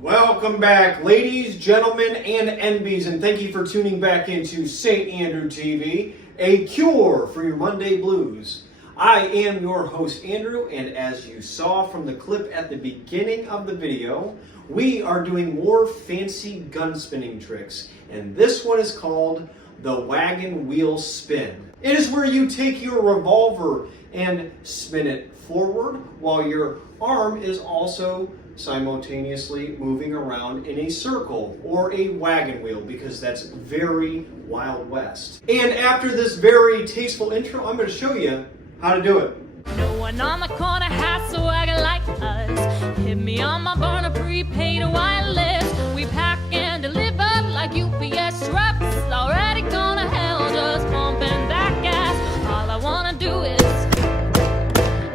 Welcome back, ladies, gentlemen, and NBs, and thank you for tuning back into St. Andrew TV, a cure for your Monday blues. I am your host, Andrew, and as you saw from the clip at the beginning of the video, we are doing more fancy gun spinning tricks, and this one is called the Wagon Wheel Spin. It is where you take your revolver and spin it forward while your arm is also simultaneously moving around in a circle or a wagon wheel, because that's very Wild West. And after this very tasteful intro, I'm going to show you how to do it. No one on the corner has a wagon like us. Hit me on my burner prepaid wireless. We pack and deliver like UPS trucks. Already gone to hell just pumping that gas. All I want to do is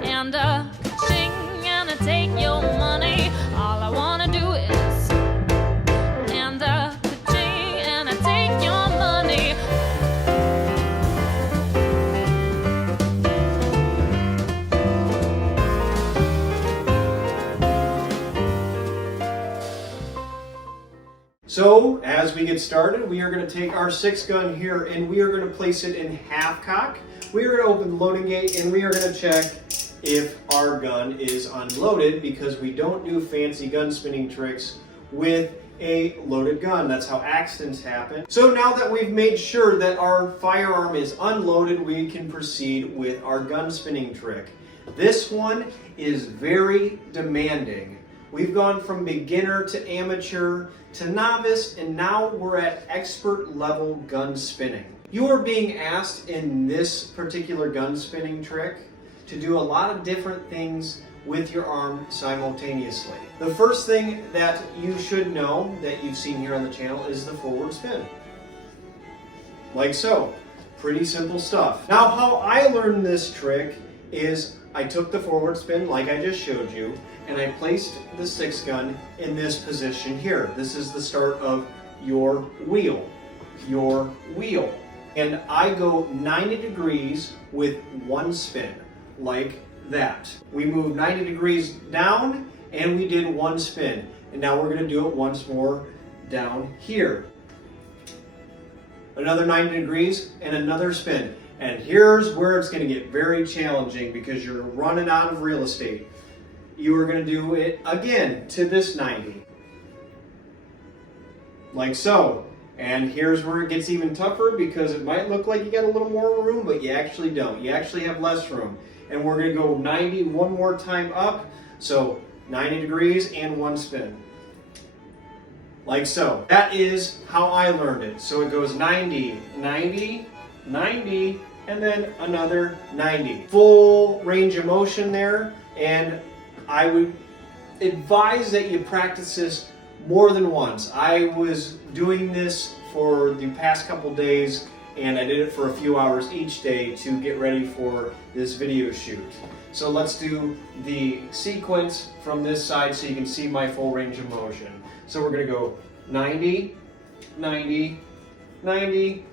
and ching and take your money. All I want to do is and ching and take your money. So, as we get started, we are going to take our 6-gun here and we are going to place it in half cock. We are going to open the loading gate and we are going to check if our gun is unloaded, because we don't do fancy gun spinning tricks with a loaded gun. That's how accidents happen. So now that we've made sure that our firearm is unloaded, we can proceed with our gun spinning trick. This one is very demanding. We've gone from beginner to amateur to novice, and now we're at expert level gun spinning. You are being asked in this particular gun spinning trick to do a lot of different things with your arm simultaneously. The first thing that you should know that you've seen here on the channel is the forward spin. Like so. Pretty simple stuff. Now, how I learned this trick is I took the forward spin like I just showed you, and I placed the 6-gun in this position here. This is the start of your wheel. And I go 90 degrees with one spin, like that. We moved 90 degrees down and we did one spin. And now we're gonna do it once more down here. Another 90 degrees and another spin. And here's where it's gonna get very challenging because you're running out of real estate. You are going to do it again to this 90. Like so. And here's where it gets even tougher, because it might look like you got a little more room, but you actually don't. You actually have less room. And we're going to go 90 one more time up. So 90 degrees and one spin. Like so. That is how I learned it. So it goes 90, 90, 90, and then another 90. Full range of motion there. And I would advise that you practice this more than once. I was doing this for the past couple days, and I did it for a few hours each day to get ready for this video shoot. So let's do the sequence from this side so you can see my full range of motion. So we're going to go 90, 90, 90,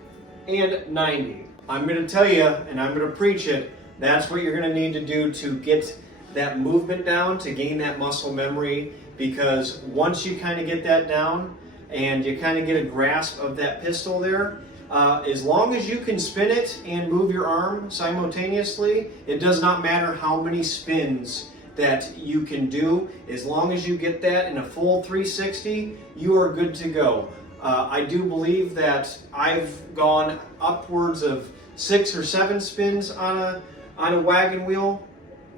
and 90. I'm going to tell you, and I'm going to preach it, that's what you're going to need to do to get that movement down, to gain that muscle memory, because once you kind of get that down and you kind of get a grasp of that pistol there, as long as you can spin it and move your arm simultaneously, it does not matter how many spins that you can do. As long as you get that in a full 360, you are good to go. I do believe that I've gone upwards of 6 or 7 spins on a wagon wheel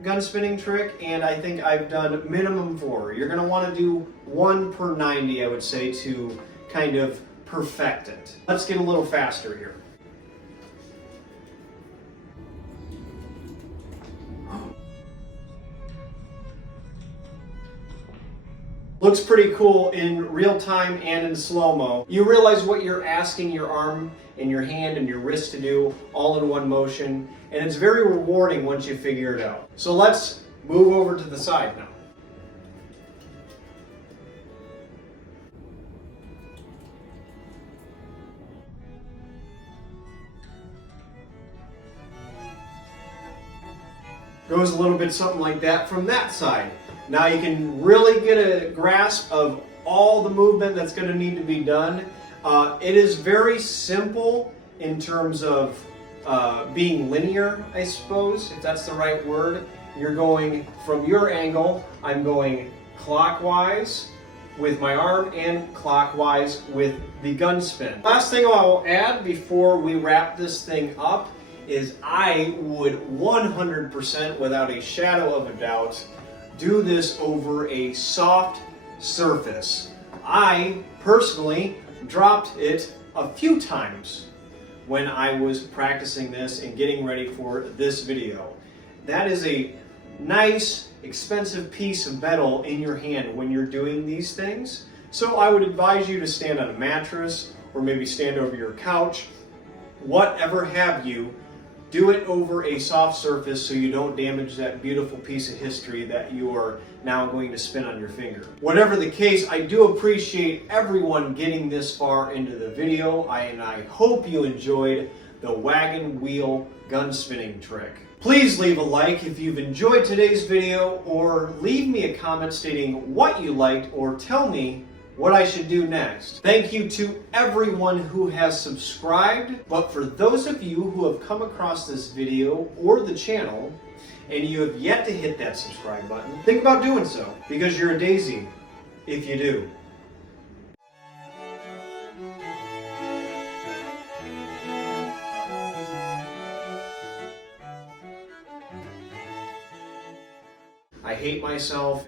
gun spinning trick, and I think I've done minimum 4. You're going to want to do 1 per 90, I would say, to kind of perfect it. Let's get a little faster here. Looks pretty cool in real time and in slow-mo. You realize what you're asking your arm and your hand and your wrist to do all in one motion, and it's very rewarding once you figure it out. So let's move over to the side now. Goes a little bit something like that from that side. Now you can really get a grasp of all the movement that's going to need to be done. It is very simple in terms of being linear, I suppose, if that's the right word. You're going from your angle, I'm going clockwise with my arm and clockwise with the gun spin. Last thing I'll add before we wrap this thing up is I would 100%, without a shadow of a doubt, do this over a soft surface. I personally dropped it a few times when I was practicing this and getting ready for this video. That is a nice, expensive piece of metal in your hand when you're doing these things. So I would advise you to stand on a mattress or maybe stand over your couch, whatever have you. Do it over a soft surface so you don't damage that beautiful piece of history that you are now going to spin on your finger. Whatever the case, I do appreciate everyone getting this far into the video, and I hope you enjoyed the wagon wheel gun spinning trick. Please leave a like if you've enjoyed today's video, or leave me a comment stating what you liked, or tell me what I should do next. Thank you to everyone who has subscribed, but for those of you who have come across this video or the channel and you have yet to hit that subscribe button, think about doing so, because you're a daisy if you do. I hate myself.